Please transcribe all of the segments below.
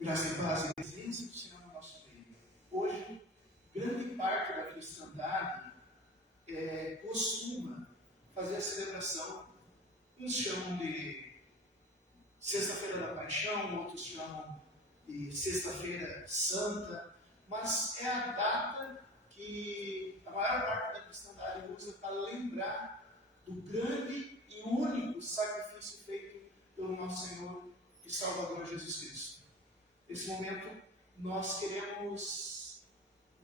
Graça e paz e presença do Senhor no nosso meio. Hoje, grande parte da cristandade costuma fazer a celebração. Uns chamam de Sexta-feira da Paixão, outros chamam de Sexta-feira Santa, mas é a data que a maior parte da cristandade usa para lembrar do grande e único sacrifício feito pelo nosso Senhor e Salvador Jesus Cristo. Nesse momento, nós queremos,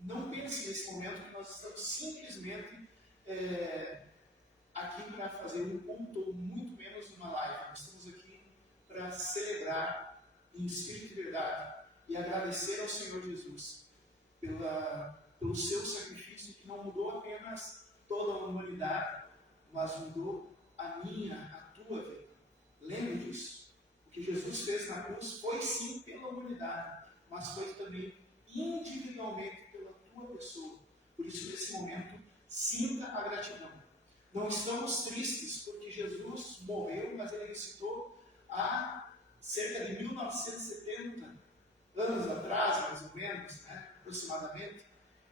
não pense nesse momento que nós estamos simplesmente aqui para fazer um culto, ou muito menos uma live. Nós estamos aqui para celebrar em espírito e verdade e agradecer ao Senhor Jesus pelo seu sacrifício que não mudou apenas toda a humanidade, mas mudou a minha, a tua vida. Lembre disso. O que Jesus fez na cruz foi sim pela humanidade, mas foi também individualmente pela tua pessoa. Por isso, nesse momento, sinta a gratidão. Não estamos tristes porque Jesus morreu, mas ele ressuscitou há cerca de 1970 anos atrás, mais ou menos, aproximadamente.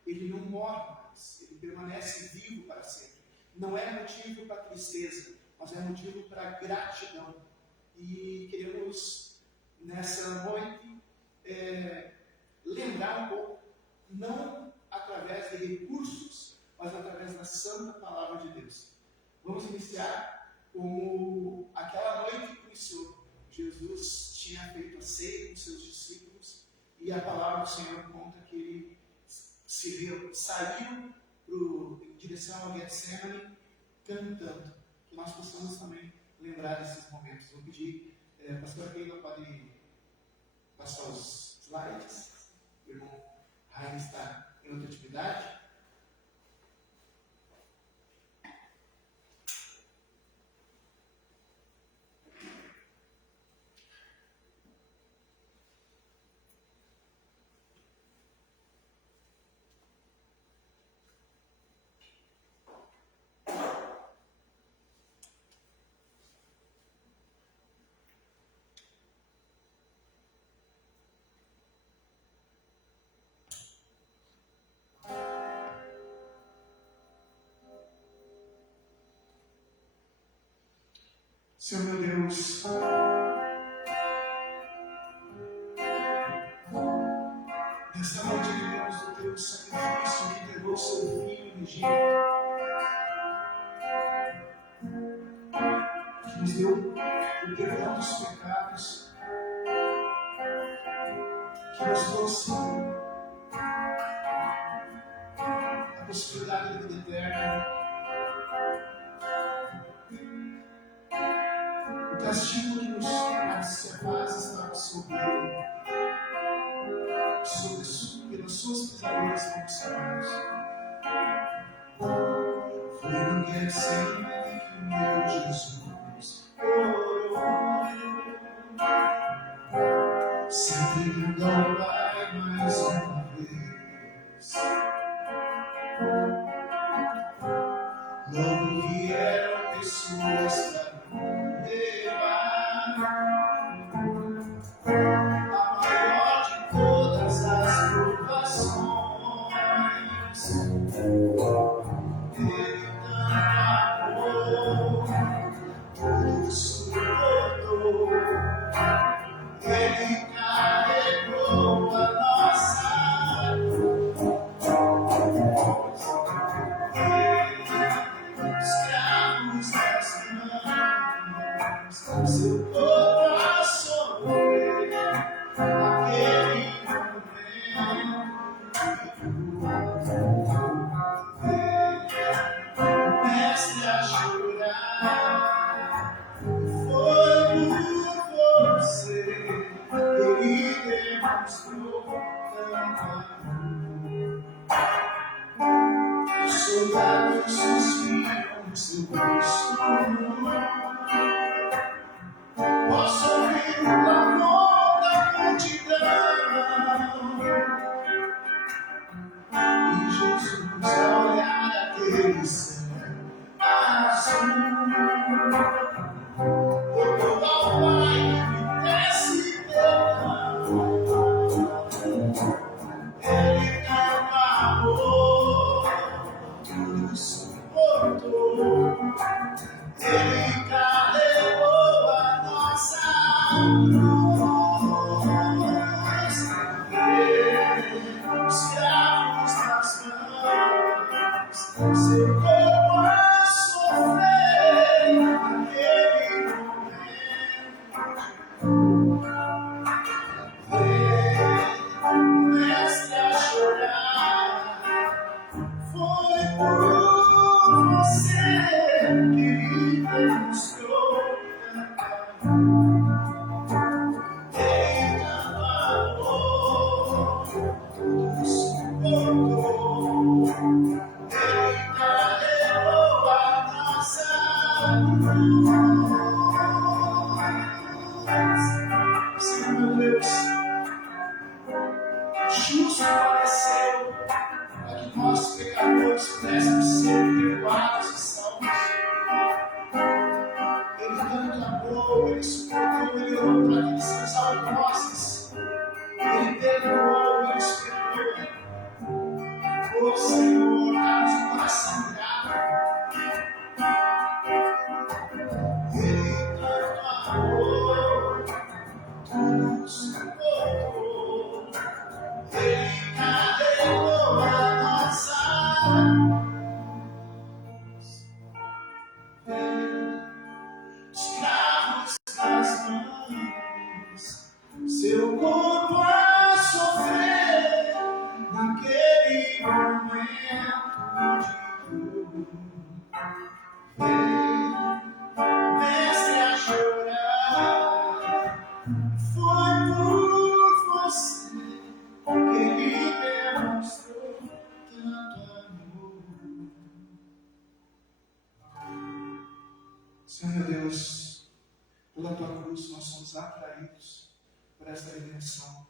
Ele não morre mais, ele permanece vivo para sempre. Não é motivo para tristeza, mas é motivo para gratidão. E queremos, nessa noite, lembrar um pouco, não através de recursos, mas através da santa palavra de Deus. Vamos iniciar como aquela noite que iniciou. Jesus tinha feito a ceia com seus discípulos e a palavra do Senhor conta que ele saiu em direção ao Getsemane cantando. Que nós possamos também lembrar desses momentos. Vou pedir, a pastora Keila pode passar os slides. O irmão Raim está em outra atividade. Senhor meu Deus, nesta noite lembramos do teu sacrifício que entregou o seu filho legítimo, que nos deu o perdão dos pecados, que nos trouxe a possibilidade da vida eterna. O castigo que nos traz a paz estava sobre ele, pelas suas pisaduras fomos sarados. Foi no Getsemane que o meu Jesus orou, se entregando ao Pai mais uma vez. Logo vieram pessoas para ele carregou a nossa Deus, justo faleceu para que nós, pecadores, pudéssemos ser perdoados e salvos. Ele tanto amou, Ele suportou, Ele orou para que seus algozes. Ele perdoou, Ele nos perdoa. Oh Senhor, dá-nos um coração grato. Ele tanto amou, tudo suportou. Ele carregou a nossa escravos das mãos, seu corpo a sofrer naquele momento de dor. Mestre a chorar, foi por você que ele demonstrou tanto amor. Senhor meu Deus, pela tua cruz nós somos atraídos por esta redenção.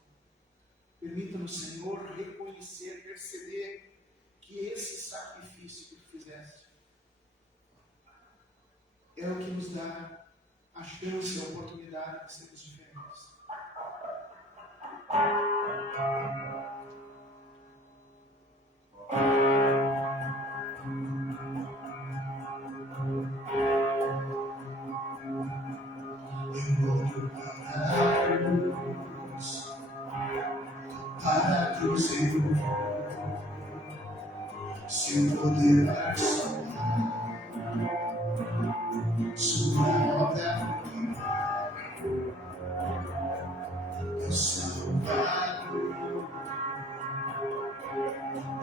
Permita-nos, Senhor, reconhecer, perceber que esse sacrifício que tu fizeste é o que nos dá a chance e a oportunidade de sermos diferentes. Eu olho para a cruz, Senhor, seu poder vai salvar, sua obra é salvador.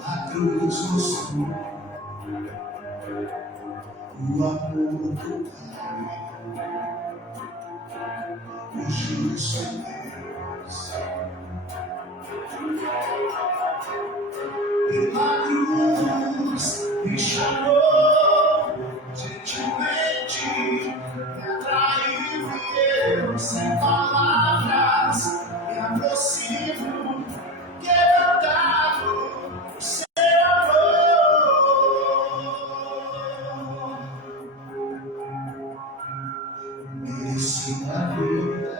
A cruz mostrou o amor do Pai, o justo Deus. Pela cruz me chamou gentilmente, me atraiu e eu, sem palavras, me aproximo, quebrantado o seu amor. Mereci a vida,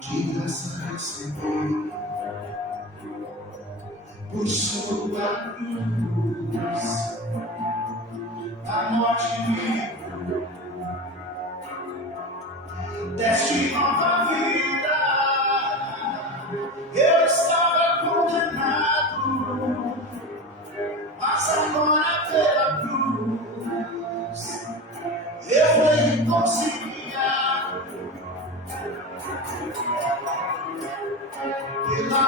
de graça receber. Por sua cruz, a morte me deste nova vida. Eu estava condenado, mas agora pela cruz eu fui reconciliado. Pela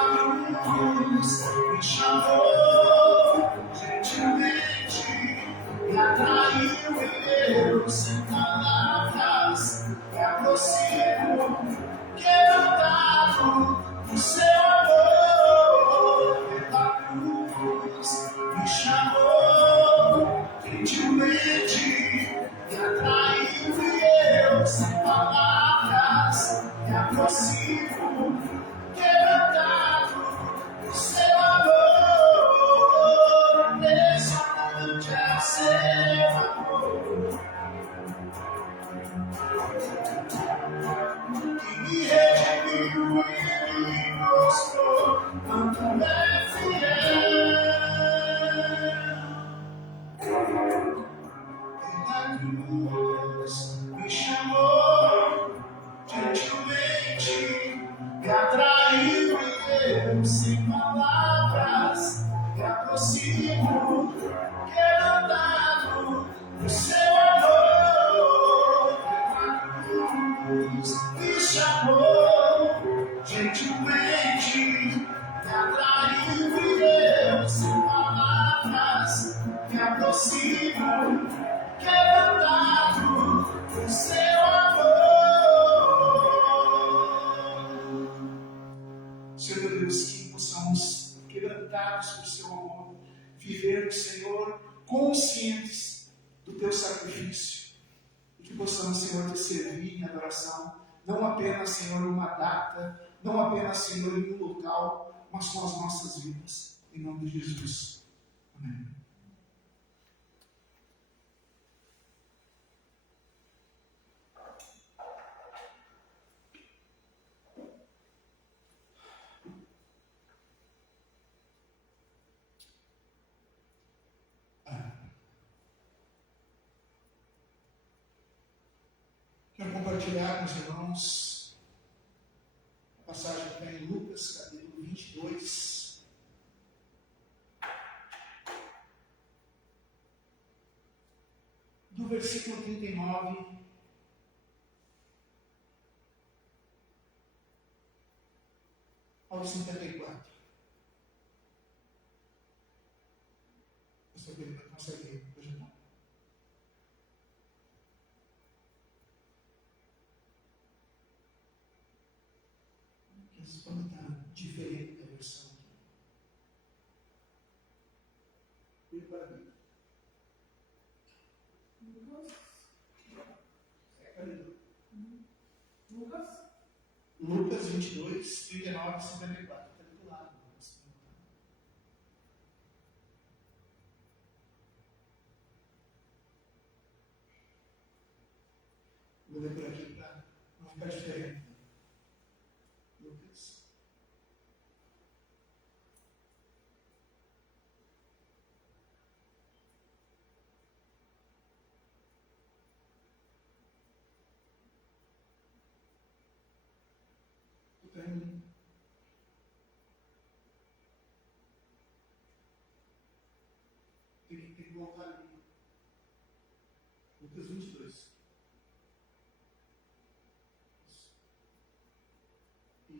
cruz me chamou gentilmente, me atraiu e eu, sem palavras, me aproximo, quebrantado do seu amor. Pela cruz me chamou gentilmente, me atraiu e eu, sem palavras, me aproximo, quebrantado do seu amor. Impressionante é o seu amor, que me redimiu e me mostrou quanto é fiel. Pela cruz me chamou gentilmente, me atraiu e eu, sem palavras, me aproximo, quebrantado do seu amor. Pela cruz me chamou gentilmente, me atraiu e eu, sem palavras, me aproximo, quebrantado do seu amor. Senhor Deus, que possamos, quebrantados por seu amor, viver, Senhor, conscientes do teu sacrifício, e que possamos, Senhor, te servir em adoração, não apenas, Senhor, uma data, não apenas, Senhor, em um local, mas com as nossas vidas. Em nome de Jesus. Amém. Quero compartilhar com os irmãos a passagem que está em Lucas, capítulo 22. Do versículo 39 ao 54. Pastor Pedro, consegue ler? Hoje não. Quando está diferente da versão aqui. E para mim. Lucas 22, 39 e 54. Está do lado. Vou ler por aqui para não ficar diferente. Lucas. Tem que voltar ali. Lucas 22. E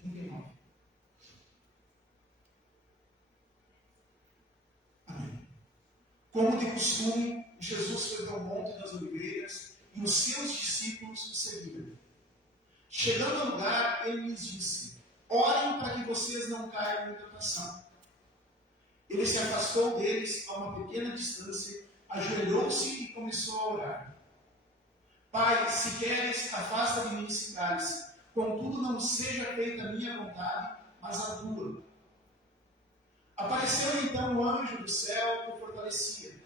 39. Amém. Como de costume, Jesus foi ao Monte das Oliveiras e os seus discípulos o seguiram. Chegando ao lugar, ele lhes disse: orem para que vocês não caiam em tentação. Ele se afastou deles a uma pequena distância, ajoelhou-se e começou a orar. Pai, se queres, afasta de mim esse cálice. Contudo, não seja feita a minha vontade, mas a tua. Apareceu então o anjo do céu que o fortalecia.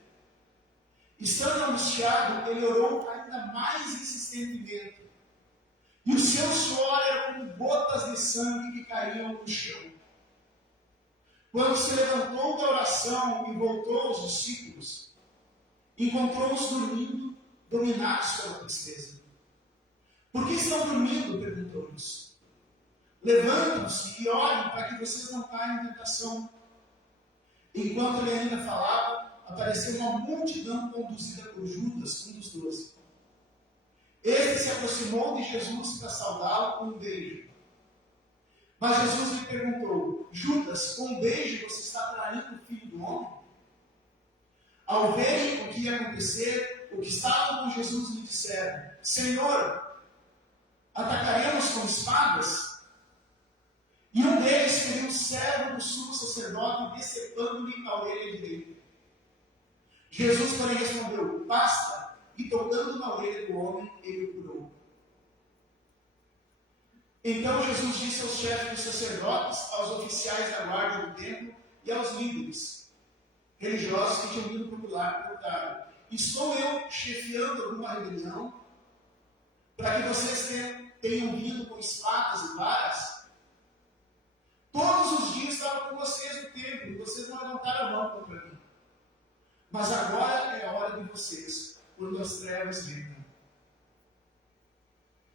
Estando angustiado, ele orou ainda mais insistentemente. E o seu suor era como gotas de sangue que caíam no chão. Quando se levantou da oração e voltou aos discípulos, encontrou-os dormindo, dominados pela tristeza. Por que estão dormindo? Perguntou-lhes. Levantem-se e orem para que vocês não caiam em tentação. Enquanto ele ainda falava, apareceu uma multidão conduzida por Judas, um dos 12. Este se aproximou de Jesus para saudá-lo com um beijo. Mas Jesus lhe perguntou: Judas, com um beijo você está traindo o Filho do Homem? Ao verem o que ia acontecer, o que estavam com Jesus lhe disseram: Senhor, atacaremos com espadas? E um deles feriu o servo do sumo sacerdote, decepando-lhe a orelha direita. Jesus, porém, respondeu: basta. E tocando na orelha do homem, ele o curou. Então Jesus disse aos chefes dos sacerdotes, aos oficiais da guarda do templo e aos líderes religiosos que tinham vindo perguntaram: estou eu chefiando alguma rebelião para que vocês tenham vindo com espadas e varas? Todos os dias estava com vocês no templo e vocês não levantaram a mão contra mim. Mas agora é a hora de vocês, quando as trevas entram.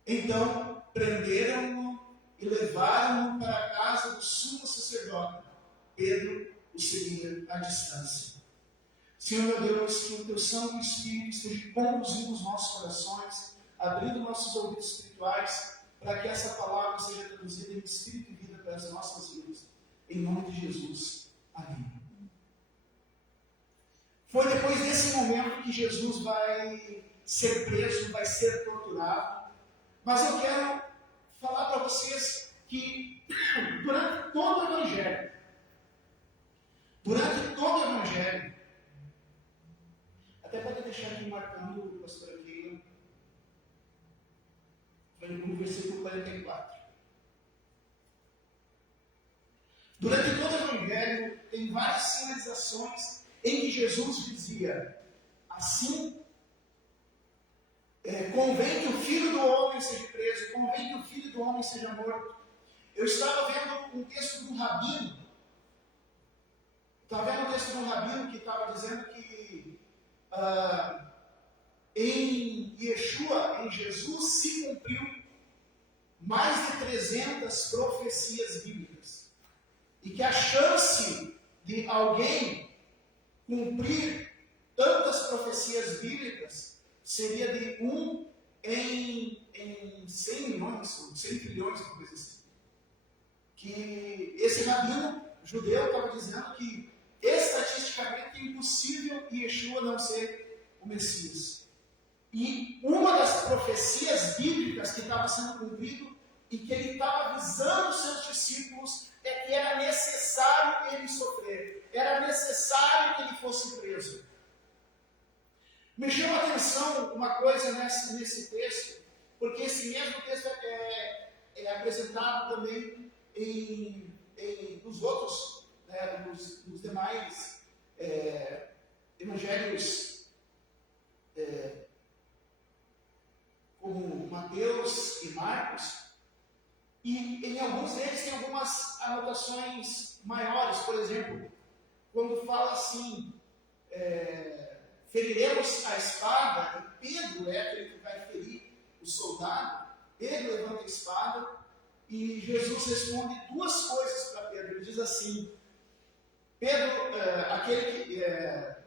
Então, prenderam-no e levaram-no para a casa do sumo sacerdote. Pedro o seguia à distância. Senhor meu Deus, que o teu Santo Espírito esteja conduzindo os nossos corações, abrindo nossos ouvidos espirituais, para que essa palavra seja traduzida em espírito e vida para as nossas vidas. Em nome de Jesus. Amém. Foi depois desse momento que Jesus vai ser preso, vai ser torturado. Mas eu quero falar para vocês que durante todo o Evangelho, deixar aqui marcando, pastora Keila, no versículo 44. Durante todo o Evangelho, tem várias sinalizações em que Jesus dizia: assim, convém que o Filho do Homem seja preso, convém que o Filho do Homem seja morto. Eu estava vendo um texto de um rabino, que estava dizendo que em Yeshua, em Jesus, se cumpriu mais de 300 profecias bíblicas. E que a chance de alguém cumprir tantas profecias bíblicas seria de 1 em 100 milhões, ou 100 trilhões, uma coisa assim. Que esse rabino judeu estava dizendo que estatisticamente é impossível Yeshua não ser o Messias. E uma das profecias bíblicas que estava sendo cumprido e que ele estava avisando os seus discípulos é que era necessário ele sofrer, era necessário que ele fosse preso. Me chama a atenção uma coisa nesse texto, porque esse mesmo texto é apresentado também nos outros, nos demais evangelhos, como Mateus e Marcos. E em alguns deles tem algumas anotações maiores. Por exemplo, quando fala assim, feriremos a espada, e Pedro é aquele que vai ferir o soldado. Pedro levanta a espada e Jesus responde duas coisas para Pedro. Ele diz assim: Pedro, aquele que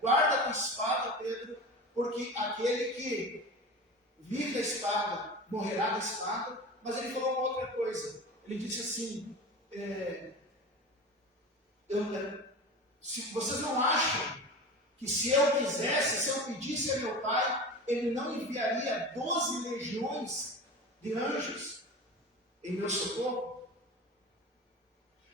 guarda a espada, Pedro, porque aquele que vive da espada morrerá da espada. Mas ele falou uma outra coisa. Ele disse assim: se vocês não acham que se eu quisesse, se eu pedisse a meu Pai, Ele não enviaria 12 legiões de anjos em meu socorro?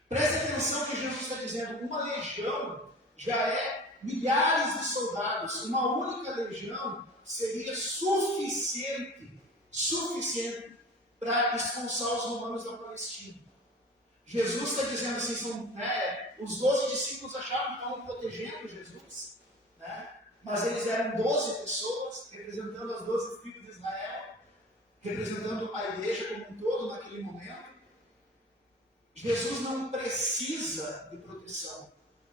Preste atenção que Jesus está dizendo: uma legião já é milhares de soldados. Uma única legião seria suficiente para expulsar os romanos da Palestina. Jesus está dizendo assim, os 12 discípulos achavam que estavam protegendo Jesus, mas eles eram 12 pessoas, representando as 12 tribos de Israel, representando a igreja como um todo naquele momento. Jesus não precisa de proteção.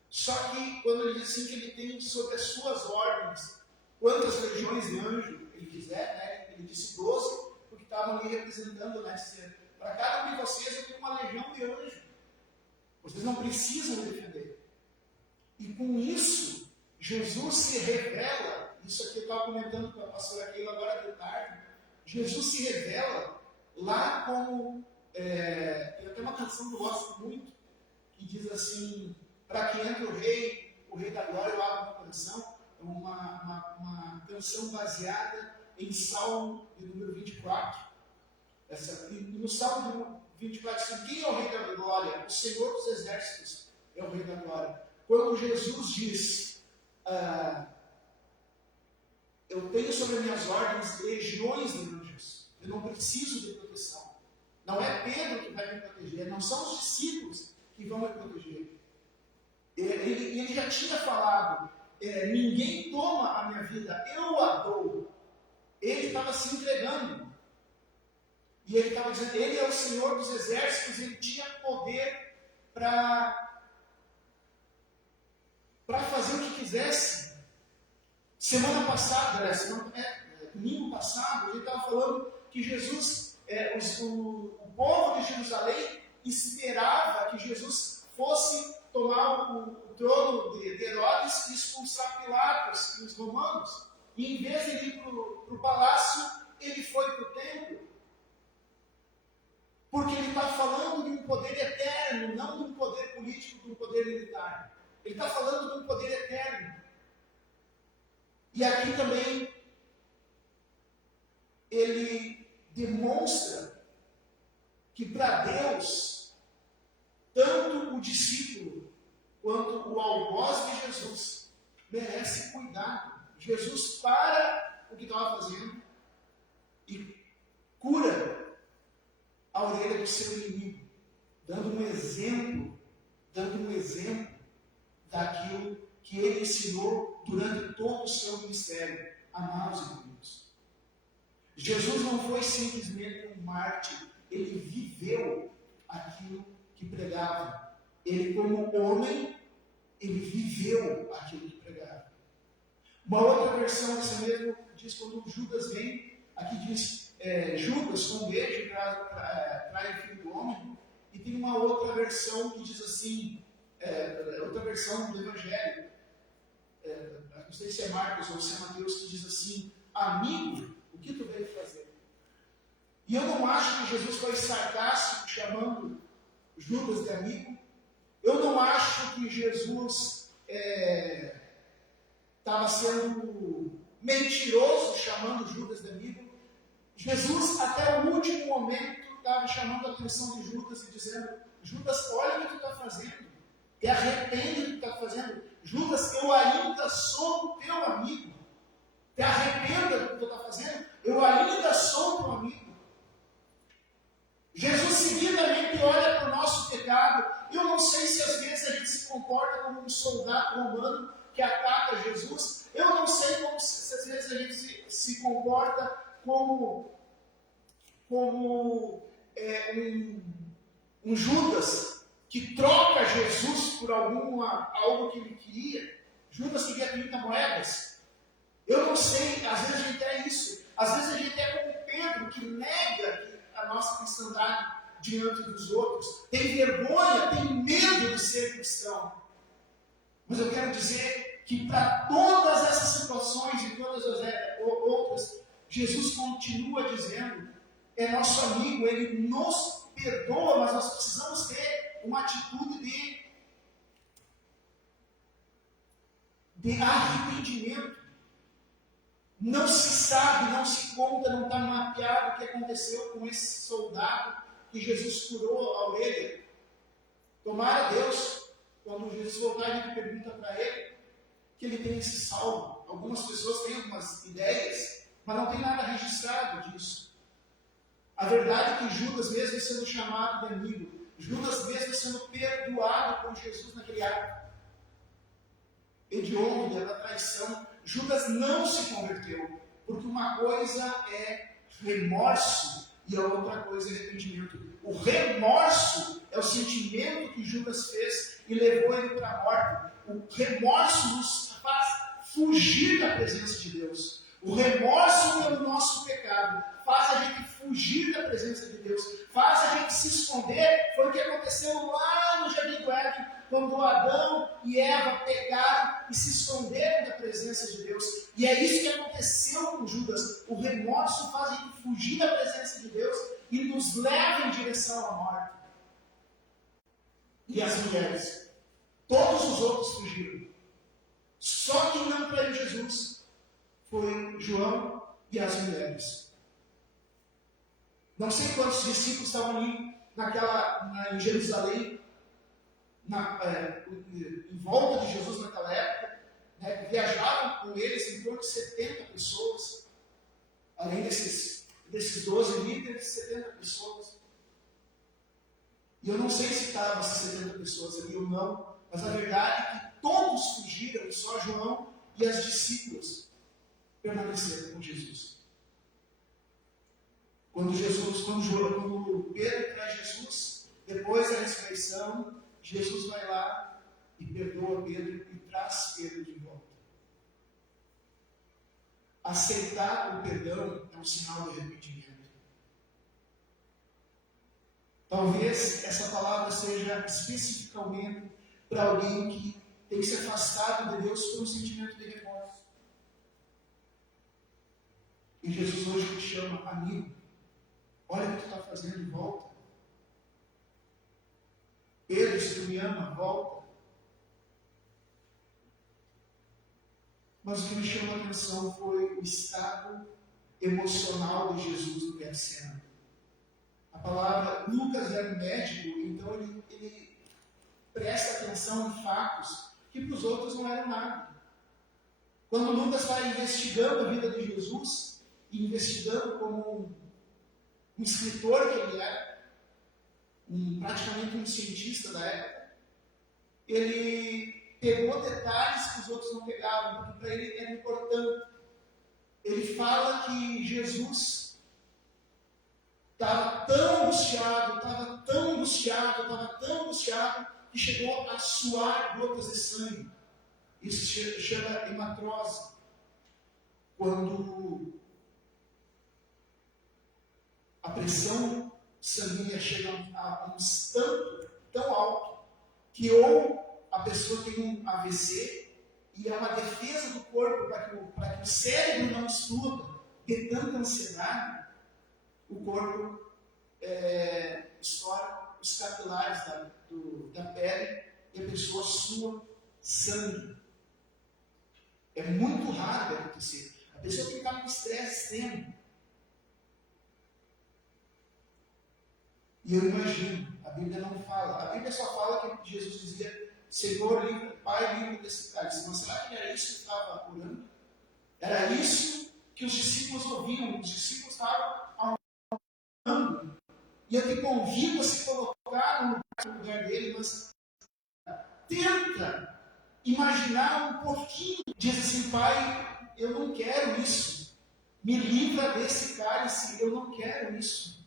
Só que quando ele diz assim que ele tem sobre as suas ordens quantas legiões de anjo ele quiser, ele disse 12, estavam ali representando, para cada um de vocês eu tenho uma legião de anjos. Vocês não precisam defender. E com isso, Jesus se revela. Isso aqui eu estava comentando com a pastora Keila agora de tarde. Jesus se revela lá como. Tem até uma canção que eu gosto muito, que diz assim: para que entre o rei da glória, eu abro meu coração. É uma canção baseada em Salmo de número 24. No Salmo 24, assim, quem é o Rei da Glória? O Senhor dos Exércitos é o Rei da Glória. Quando Jesus diz, eu tenho sobre minhas ordens legiões de anjos, eu não preciso de proteção. Não é Pedro que vai me proteger, não são os discípulos que vão me proteger. Ele já tinha falado, ninguém toma a minha vida, eu a dou. Ele estava se entregando. E ele estava dizendo, ele é o Senhor dos Exércitos, ele tinha poder para fazer o que quisesse. Semana passada, domingo passado, ele estava falando que Jesus, o povo de Jerusalém esperava que Jesus fosse tomar o trono de Herodes e expulsar Pilatos e os romanos. E em vez de ir para o palácio, ele foi para o templo. Porque ele está falando de um poder eterno, não de um poder político, de um poder militar. Ele está falando de um poder eterno. E aqui também ele demonstra que para Deus, tanto o discípulo quanto o algoz de Jesus merece cuidado. Jesus para o que estava fazendo e cura a orelha do seu inimigo, dando um exemplo daquilo que ele ensinou durante todo o seu ministério, amar os inimigos. Jesus não foi simplesmente um mártir, ele viveu aquilo que pregava. Ele, como homem, ele viveu aquilo que pregava. Uma outra versão desse mesmo diz, quando Judas vem, aqui diz, Judas com um beijo trai o filho do homem, e tem uma outra versão que diz assim, outra versão do Evangelho, não sei se é Marcos ou se é Mateus, que diz assim, amigo, o que tu veio fazer? E eu não acho que Jesus foi sarcástico chamando Judas de amigo. Eu não acho que Jesus estava sendo mentiroso chamando Judas de amigo. Jesus, até o último momento, estava chamando a atenção de Judas e dizendo, Judas, olha o que tu está fazendo. Te arrepende do que tu está fazendo. Judas, eu ainda sou teu amigo. Te arrependa do que tu está fazendo. Eu ainda sou teu amigo. Jesus seguidamente olha para o nosso pecado. Eu não sei se às vezes a gente se comporta como um soldado romano que ataca Jesus. Eu não sei se às vezes a gente se comporta como um Judas que troca Jesus por algo que ele queria. Judas queria 30 moedas. Eu não sei, às vezes a gente é isso. Às vezes a gente é como Pedro, que nega a nossa cristandade diante dos outros, tem vergonha, tem medo de ser cristão. Mas eu quero dizer que para todas essas situações e todas as outras, Jesus continua dizendo, é nosso amigo, ele nos perdoa, mas nós precisamos ter uma atitude de arrependimento. Não se sabe, não se conta, não está mapeado o que aconteceu com esse soldado que Jesus curou a orelha. Tomara Deus, quando Jesus voltar, a gente pergunta para ele que ele tenha se salvo. Algumas pessoas têm algumas ideias, mas não tem nada registrado disso. A verdade é que Judas, mesmo sendo chamado de amigo, Judas mesmo sendo perdoado por Jesus naquele ato hediondo da traição, Judas não se converteu, porque uma coisa é remorso e a outra coisa é arrependimento. O remorso é o sentimento que Judas fez e levou ele para a morte. O remorso nos faz fugir da presença de Deus. O remorso pelo nosso pecado faz a gente fugir da presença de Deus, faz a gente se esconder. Foi o que aconteceu lá no Jardim do Éden, quando Adão e Eva pecaram e se esconderam da presença de Deus. E é isso que aconteceu com Judas. O remorso faz a gente fugir da presença de Deus e nos leva em direção à morte. E as mulheres, todos os outros fugiram. Só quem não traiu Jesus foi João e as mulheres. Não sei quantos discípulos estavam ali em Jerusalém, em volta de Jesus naquela época, né, que viajavam com eles em torno de 70 pessoas, além desses 12 líderes, 70 pessoas. E eu não sei se estavam essas 70 pessoas ali ou não, mas a verdade é que todos fugiram, só João e as discípulas permaneceram com Jesus. Quando Pedro traz Jesus, depois da ressurreição, Jesus vai lá e perdoa Pedro e traz Pedro de volta. Aceitar o perdão é um sinal de arrependimento. Talvez essa palavra seja especificamente para alguém que tem se afastado de Deus por um sentimento de remorso. E Jesus hoje te chama, amigo, olha o que tu está fazendo de volta. Pedro, se tu me ama, volta. Mas o que me chamou a atenção foi o estado emocional de Jesus no Getsemane. A palavra, Lucas era um médico, então ele presta atenção em fatos que para os outros não eram nada. Quando Lucas vai investigando a vida de Jesus, e investigando como um escritor que ele era, praticamente um cientista da época, ele pegou detalhes que os outros não pegavam, porque para ele era importante. Ele fala que Jesus estava tão angustiado, que chegou a suar gotas de sangue. Isso se chama hematrose. Quando a pressão sanguínea chega a um tanto tão alto que ou a pessoa tem um AVC e é uma defesa do corpo para que o cérebro não exploda de tanta ansiedade, o corpo estoura os capilares da pele e a pessoa sua sangue. É muito raro de acontecer. A pessoa tem que estar com estresse extremo. E eu imagino, a Bíblia não fala. A Bíblia só fala que Jesus dizia: Senhor, Pai, livre desse cálice. Mas será que era isso que estava orando? Era isso que os discípulos ouviam. Os discípulos estavam orando. E eu te convido a se colocar no lugar dele, mas tenta imaginar um pouquinho. Diz assim: Pai, eu não quero isso. Me livra desse cálice. Eu não quero isso.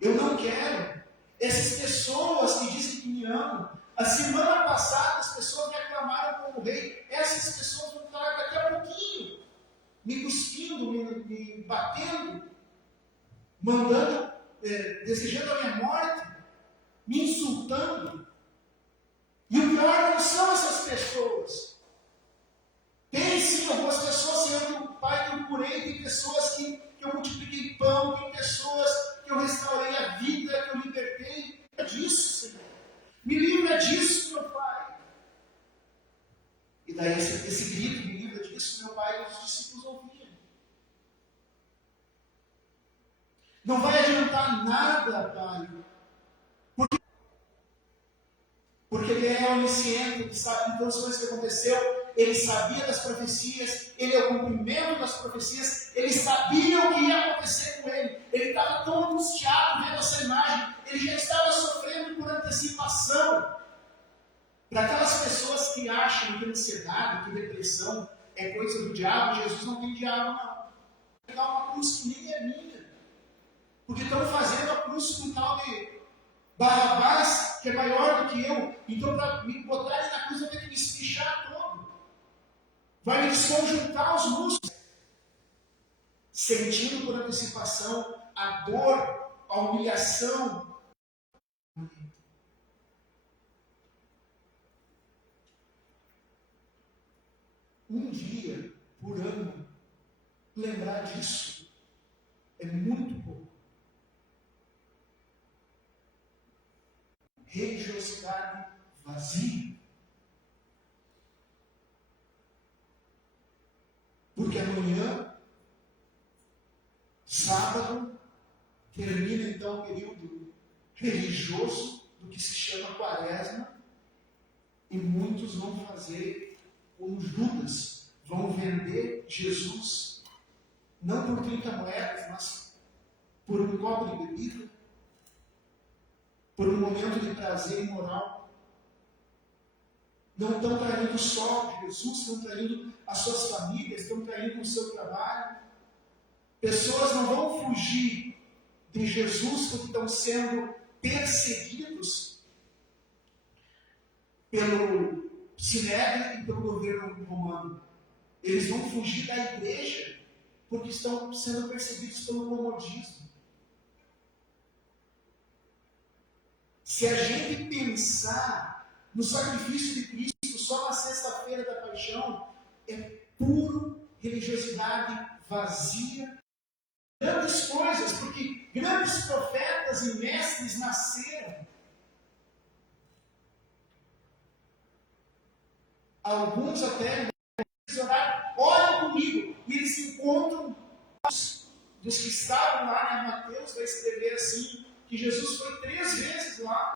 Eu não quero. Essas pessoas que dizem que me amam, a semana passada as pessoas me aclamaram como rei. Essas pessoas vão estar daqui a pouquinho me cuspindo, me batendo, mandando, desejando a minha morte, me insultando. E o pior não são essas pessoas. Tem sim algumas pessoas, Senhor, Pai, que eu curei, tem pessoas que eu multipliquei pão, tem pessoas que eu restaurei a vida, que eu libertei. Me livra disso, Senhor. Me livra disso, meu Pai. E daí esse grito, me livra disso, meu Pai, os discípulos ouviam. Não vai adiantar nada, Pai. Porque ele é onisciente, ele sabe todas as coisas que aconteceu, ele sabia das profecias, ele é o cumprimento das profecias, ele sabia o que ia acontecer com ele. Ele estava tão angustiado vendo essa imagem, ele já estava sofrendo por antecipação. Para aquelas pessoas que acham que ansiedade, que depressão é coisa do diabo, Jesus não tem diabo, não. Ele dá uma cruz que nem é minha. Porque estão fazendo a cruz com tal de Barrabás, que é maior do que eu, então para me botarem na cruz eu tenho que me espichar todo. Vai me desconjuntar os músculos. Sentindo por antecipação a dor, a humilhação. Um dia por ano, lembrar disso é muito pouco. Religiosidade vazia. Porque amanhã, sábado, termina então o período religioso do que se chama Quaresma, e muitos vão fazer como Judas, vão vender Jesus, não por 30 moedas, mas por um copo de bebida, por um momento de prazer imoral. Não estão traindo só Jesus, estão traindo as suas famílias, estão traindo o seu trabalho. Pessoas não vão fugir de Jesus porque estão sendo perseguidos pelo Sinédrio e pelo governo romano. Eles vão fugir da igreja porque estão sendo perseguidos pelo comodismo. Se a gente pensar no sacrifício de Cristo só na sexta-feira da paixão, é puro religiosidade vazia. Grandes coisas, porque grandes profetas e mestres nasceram. Alguns até olhem comigo, e eles encontram dos que estavam lá, né? Mateus vai escrever assim, que Jesus foi 3 vezes lá.